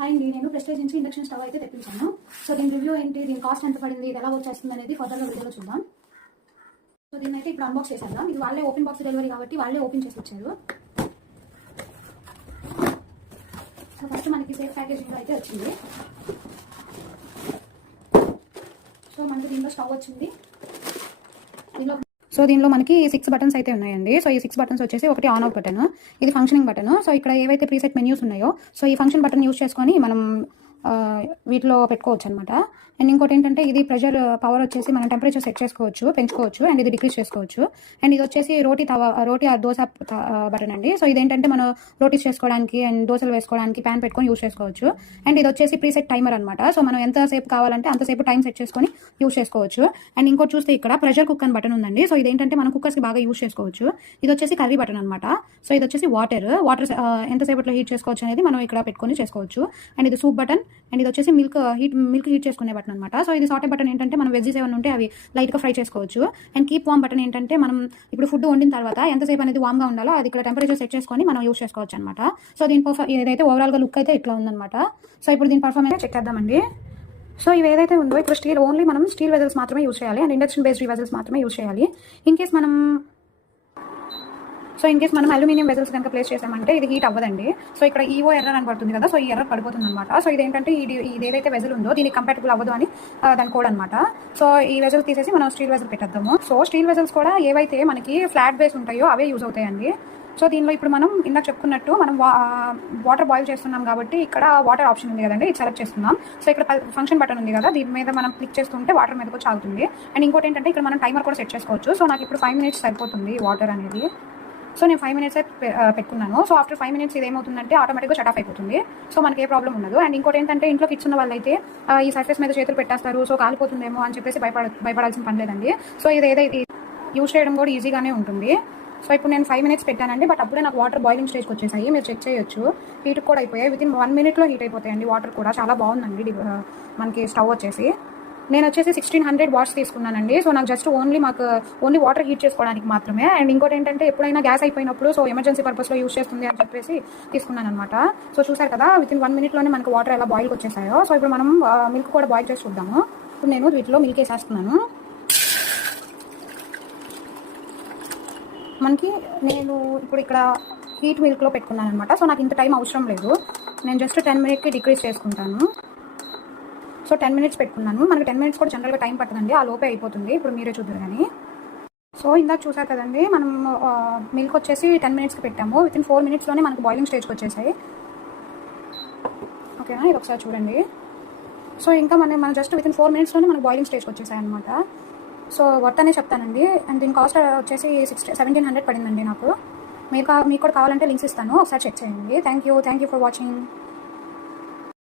Hi అండి, నేను prestige నుంచి ఇండక్షన్ స్టవ్ అయితే తెప్పించాను. సో దీని రివ్యూ ఏంటి, దీని కాస్ట్ ఎంత పడింది, ఇది ఎలా వర్క్ చేస్తుంది అనేది ఫర్దర్గా వీడియోలో చూద్దాం. సో దీన్ని అయితే ఇప్పుడు అన్బాక్స్ చేసేద్దాం. ఇది వాళ్ళే ఓపెన్ బాక్స్ డెలివరీ కాబట్టి వాళ్ళే ఓపెన్ చేసి వచ్చారు. సో ఫస్ట్ మనకి సేఫ్ ప్యాకేజింగ్ అయితే వచ్చింది. సో మనకి దీనిలో స్టవ్ వచ్చింది. దీనిలో మనకి 6 బటన్స్ అయితే ఉన్నాయండి. సో ఈ 6 బటన్స్ వచ్చేసి ఒకటి ఆన్ ఆఫ్ బటన్, ఇది ఫంక్షనింగ్ బటన్. సో ఇక్కడ ఏవైతే ప్రీసెట్ మెన్యూస్ ఉన్నాయో సో ఈ ఫంక్షన్ బటన్ యూస్ చేసుకొని మనం వీటిలో పెట్టుకోవచ్చు అనమాట. అండ్ ఇంకోటి ఏంటంటే ఇది ప్రెషర్ పవర్ వచ్చేసి మనం టెంపరేచర్ సెట్ చేసుకోవచ్చు, పెంచుకోవచ్చు, అండ్ ఇది డిక్రీజ్ చేసుకోవచ్చు. అండ్ ఇది వచ్చేసి రోటీ ఆ దోశ బటన్ అండి. సో ఇదేంటంటే మనం రోటీస్ చేసుకోవడానికి అండ్ దోశలు వేసుకోవడానికి ప్యాన్ పెట్టుకొని యూస్ చేసుకోవచ్చు. అండ్ ఇది వచ్చేసి ప్రీసెట్ టైమర్ అనమాట. సో మనం ఎంతసేపు కావాలంటే అంతసేపు టైం సెట్ చేసుకొని యూస్ చేసుకోవచ్చు. అండ్ ఇంకోటి చూస్తే ఇక్కడ ప్రెషర్ కుక్కర్ బటన్ ఉందండి. సో ఇదేంటంటే మనం కుక్కర్స్కి బాగా యూస్ చేసుకోవచ్చు. ఇది వచ్చేసి కర్రీ బటన్ అనమాట. సో ఇది వచ్చేసి వాటర్ ఎంతసేపట్లో హీట్ చేసుకోవచ్చు అనేది మనం ఇక్కడ పెట్టుకొని చేసుకోవచ్చు. అండ్ ఇది సూప్ బటన్, అండ్ ఇది వచ్చేసి మిల్క్ హీట్ చేసుకునే బటన్ అనమాట. సో ఇది సాటే బటన్ ఏంటంటే మనం వెజ్జెస్ ఏమైనా ఉంటే అవి లైట్గా ఫ్రై చేసుకోవచ్చు. అండ్ కీప్ వామ్ బటన్ ఏంటంటే మనం ఇప్పుడు ఫుడ్ వండిన తర్వాత ఎంతసేపు అనేది వామ్గా ఉండాలో అది ఇక్కడ టెంపరేచర్ సెట్ చేసుకొని మనం యూస్ చేసుకోవచ్చు అనమాట. సో దీని ఏదైతే ఓవరాల్గా లుక్ అయితే ఇట్లా ఉందన్నమాట. సో ఇప్పుడు దీని పర్ఫార్మెన్స్ చెక్ చేద్దామండి. సో ఇవి ఏదైతే ఉందో ఇప్పుడు మనం స్టీల్ వెజల్స్ మాత్రమే యూస్ చేయాలి అండ్ ఇండక్షన్ బేస్డ్ వెజల్స్ మాత్రమే యూస్ చేయాలి. ఇన్ కేస్ మనం అల్యూమినియం వెజల్స్ కనుక ప్లేస్ చేసామంటే ఇది హీట్ అవ్వదండి. సో ఇక్కడ ఈవో ఎర్రర్ అని పడుతుంది కదా, సో ఈ ఎర్రర్ పడిపోతుంది అనమాట. సో ఇదేంటంటే ఇది ఏదైతే వెజల్ ఉందో దీనికి కంపాటబుల్ అవ్వదు అని దాని కోడ్ అనమాట. సో ఈ వెజల్ తీసేసి మనం స్టీల్ వెజల్ పెట్టేద్దాము. సో స్టీల్ వెజల్స్ కూడా ఏవైతే మనకి ఫ్లాట్ బేస్ ఉంటాయో అవే యూజ్ అవుతాయండి. సో దీనిలో ఇప్పుడు మనం ఇందాక చెప్పుకున్నట్టు మనం వాటర్ బాయిల్ చేస్తున్నాం కాబట్టి ఇక్కడ వాటర్ ఆప్షన్ ఉంది కదండి, ఇది సెలెక్ట్ చేస్తున్నాం. సో ఇక్కడ ఫంక్షన్ బటన్ ఉంది కదా, దీని మీద మనం క్లిక్ చేస్తుంటే వాటర్ మీదకి వచ్చి ఆగుతుంది. అండ్ ఇంకోటి ఏంటంటే ఇక్కడ మనం టైమర్ కూడా సెట్ చేసుకోవచ్చు. సో నాకు ఇప్పుడు 5 minutes సరిపోతుంది వాటర్ అనేది. సో నేను 5 minutes పెట్టుకున్నాను. సో ఆఫ్టర్ 5 minutes ఇది ఏమవుతుందంటే ఆటోమేటిక్గా షట్ ఆఫ్ అయిపోతుంది. సో మనకి ఏ ప్రాబ్లం ఉండదు. అండ్ ఇంకోటి ఏంటంటే ఇంట్లో కిడ్స్ ఉన్న వాళ్ళైతే ఈ సర్ఫేస్ మీద చేతులు పెట్టేస్తారు, సో కాలిపోతుందేమో అని చెప్పేసి భయపడాల్సిన పని లేదండి. సో ఇది ఏదైతే యూజ్ చేయడం కూడా ఈజీగానే ఉంటుంది. సో ఇప్పుడు నేను 5 minutes పెట్టానండి, బట్ అప్పుడే నాకు వాటర్ బాయిలింగ్ స్టేజ్కి వచ్చేసాయి. మీరు చెక్ చేయొచ్చు, హీట్ కూడా అయిపోయాయి. వితిన్ 1 minute హీట్ అయిపోతాయండి వాటర్ కూడా. చాలా బాగుందండి మనకి స్టవ్ వచ్చేసి. నేను వచ్చేసి 1600 వాట్స్ తీసుకున్నానండి. సో నాకు జస్ట్ ఓన్లీ వాటర్ హీట్ చేసుకోవడానికి మాత్రమే. అండ్ ఇంకోటి ఏంటంటే ఎప్పుడైనా గ్యాస్ అయిపోయినప్పుడు సో ఎమర్జెన్సీ పర్పస్లో యూస్ చేస్తుంది అని చెప్పేసి తీసుకున్నాను అనమాట. సో చూసారు కదా, వితిన్ 1 minute మనకు వాటర్ ఎలా బాయిల్కి వచ్చేసాయో. సో ఇప్పుడు మనం మిల్క్ కూడా బాయిల్ చేసి చూద్దాము. ఇప్పుడు నేను వీటిలో మిల్క్ వేసేస్తున్నాను. నేను ఇప్పుడు ఇక్కడ హీట్ మిల్క్లో పెట్టుకున్నాను అనమాట. సో నాకు ఇంత టైం అవసరం లేదు, నేను జస్ట్ 10 minutesకి డిక్రీజ్ చేసుకుంటాను. సో 10 minutes పెట్టుకున్నాను. మనకి 10 minutes కూడా జనరల్గా టైం పట్టదండి, ఆ లోపే అయిపోతుంది. ఇప్పుడు మీరే చూద్దరు కానీ. సో ఇందాక చూసారు కదండి, మనం మిల్క్ వచ్చేసి 10 minutesకి పెట్టాము. వితిన్ 4 minutesలోనే మనకు బాయిలింగ్ స్టేజ్కి వచ్చేసాయి. ఓకేనా, ఇది ఒకసారి చూడండి. సో ఇంకా మనం జస్ట్ వితిన్ 4 minutesలోనే మనకు బాయిలింగ్ స్టేజ్కి వచ్చేసాయి అనమాట. సో వర్త్ అనే చెప్తానండి. అండ్ దీని కాస్ట్ వచ్చేసి 1700 పడిందండి నాకు. మీకు కూడా కావాలంటే లింక్స్ ఇస్తాను, ఒకసారి చెక్ చేయండి. Thank you for watching.